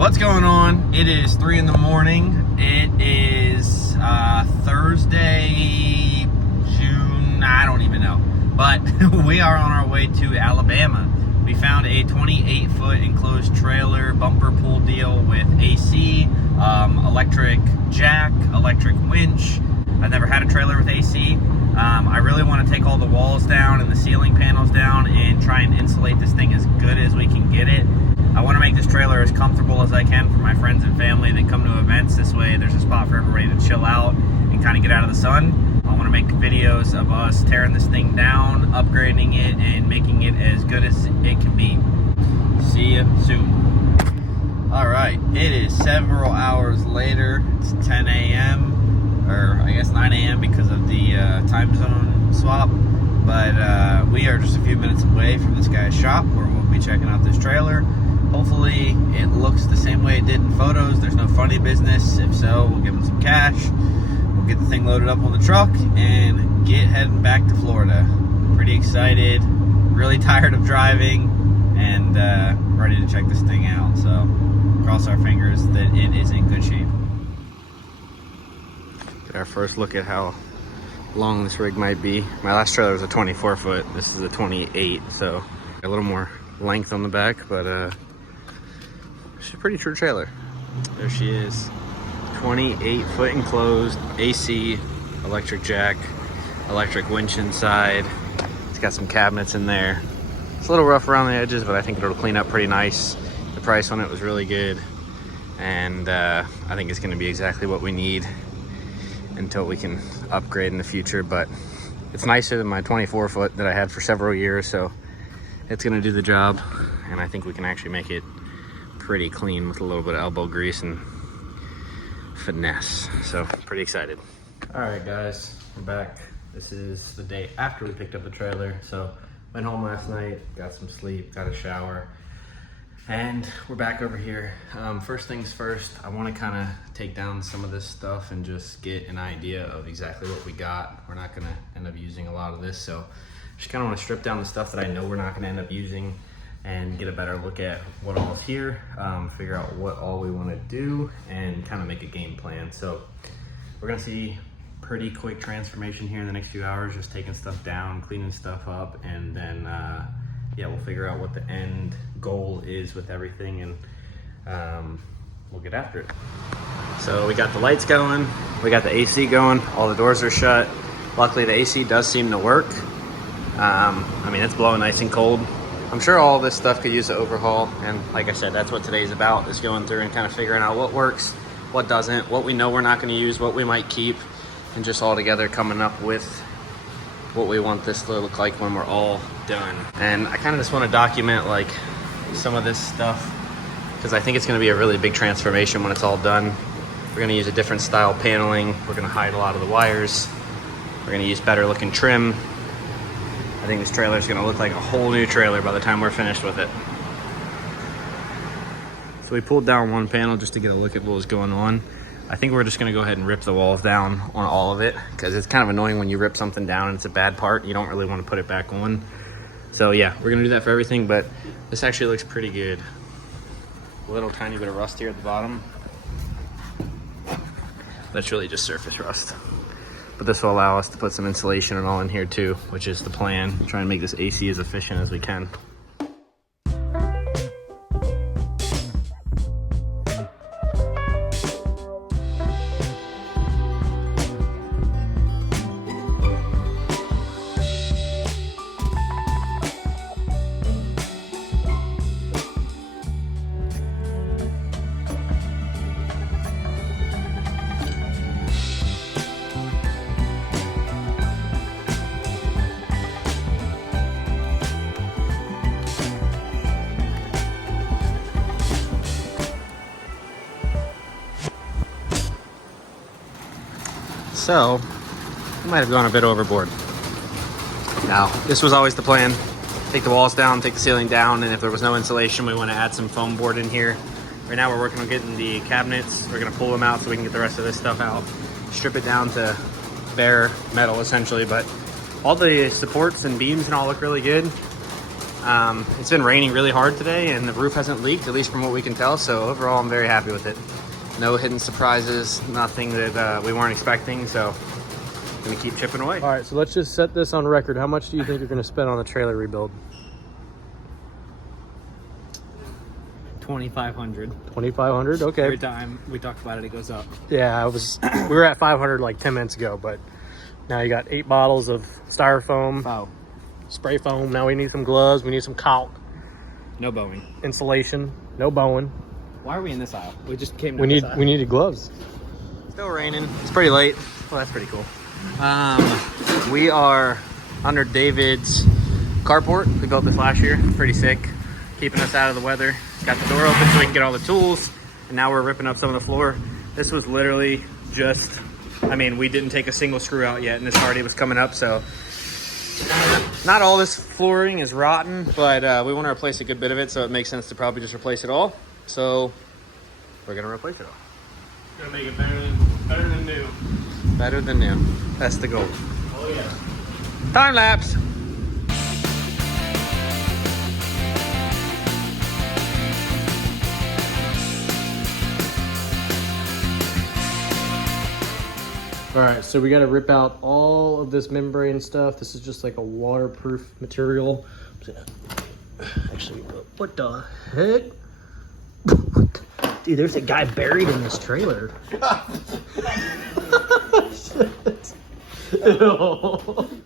What's going on? It is 3 in the morning. It is Thursday, June, I don't even know. But we are on our way to Alabama. We found a 28-foot enclosed trailer bumper pull deal with AC, electric jack, electric winch. I've never had a trailer with AC. I really want to take all the walls down and the ceiling panels down and try and insulate this thing as good as we can get it. I want to make this trailer as comfortable as I can for my friends and family that come to events. This way there's a spot for everybody to chill out and kind of get out of the sun. I want to make videos of us tearing this thing down, upgrading it, and making it as good as it can be. See you soon. All right, it is several hours later. It's 10 a.m. or I guess 9 a.m. because of the time zone swap. But we are just a few minutes away from this guy's shop where we'll be checking out this trailer. Hopefully it looks the same way it did in photos. There's no funny business. If so, we'll give him some cash. We'll get the thing loaded up on the truck and get heading back to Florida. Pretty excited, really tired of driving, and ready to check this thing out. So cross our fingers that it is in good shape. Get our first look at how long this rig might be. My last trailer was a 24 foot. This is a 28, so a little more length on the back, but she's a pretty true trailer. There she is. 28 foot enclosed, AC, electric jack, electric winch inside. It's got some cabinets in there. It's a little rough around the edges, but I think it'll clean up pretty nice. The price on it was really good, and I think it's going to be exactly what we need until we can upgrade in the future. But it's nicer than my 24 foot that I had for several years, so it's going to do the job, and I think we can actually make it pretty clean with a little bit of elbow grease and finesse. So pretty excited. All right guys, we're back. This is the day after we picked up the trailer. So went home last night, got some sleep, got a shower, and we're back over here. First things first, I want to kind of take down some of this stuff and just get an idea of exactly what we got. We're not going to end up using a lot of this, so just kind of want to strip down the stuff that I know we're not going to end up using and get a better look at what all is here, figure out what all we want to do, and kind of make a game plan. So we're going to see pretty quick transformation here in the next few hours, just taking stuff down, cleaning stuff up, and then yeah, we'll figure out what the end goal is with everything, and we'll get after it. So we got the lights going, we got the AC going, all the doors are shut. Luckily the AC does seem to work. I mean, it's blowing nice and cold. I'm sure all this stuff could use an overhaul, and like I said, that's what today's about, is going through and kind of figuring out what works, what doesn't, what we know we're not going to use, what we might keep, and just all together coming up with what we want this to look like when we're all done. And I kind of just want to document like some of this stuff, because I think it's going to be a really big transformation when it's all done. We're going to use a different style paneling. We're going to hide a lot of the wires. We're going to use better looking trim. I think this trailer is going to look like a whole new trailer by the time we're finished with it. So we pulled down one panel just to get a look at what was going on. I think we're just going to go ahead and rip the walls down on all of it, because it's kind of annoying when you rip something down and it's a bad part. You don't really want to put it back on. So yeah, we're going to do that for everything, but this actually looks pretty good. A little tiny bit of rust here at the bottom. That's really just surface rust. But this will allow us to put some insulation and all in here too, which is the plan. Try and make this AC as efficient as we can. So, we might have gone a bit overboard. Now, this was always the plan. Take the walls down, take the ceiling down, and if there was no insulation, we want to add some foam board in here. Right now we're working on getting the cabinets. We're gonna pull them out so we can get the rest of this stuff out. Strip it down to bare metal, essentially, but all the supports and beams and all look really good. It's been raining really hard today, and the roof hasn't leaked, at least from what we can tell. So overall, I'm very happy with it. No hidden surprises, nothing that we weren't expecting. So I'm gonna keep chipping away. All right, so let's just set this on record. How much do you think you're gonna spend on the trailer rebuild? 2,500. 2,500. Okay. Every time we talk about it, it goes up. Yeah, we were at 500 like 10 minutes ago, but now you got 8 bottles of styrofoam, Wow. spray foam. Now we need some gloves. We need some caulk, No bowing. insulation, no bowing. Why are we in this aisle? We just came to We this aisle. needed gloves. Still raining. It's pretty late. Well, that's pretty cool. We are under David's carport. We built this last year. Pretty sick. Keeping us out of the weather. Got the door open so we can get all the tools. And now we're ripping up some of the floor. This was literally just, I mean, we didn't take a single screw out yet, and this already was coming up. So not all this flooring is rotten, but we want to replace a good bit of it. So it makes sense to probably just replace it all. So we're going to replace it all. Gonna make it better than new. Better than new. That's the goal. Oh yeah. Time lapse. All right, so we got to rip out all of this membrane stuff. This is just like a waterproof material. Actually, what the heck? Dude, there's a guy buried in this trailer. Ew.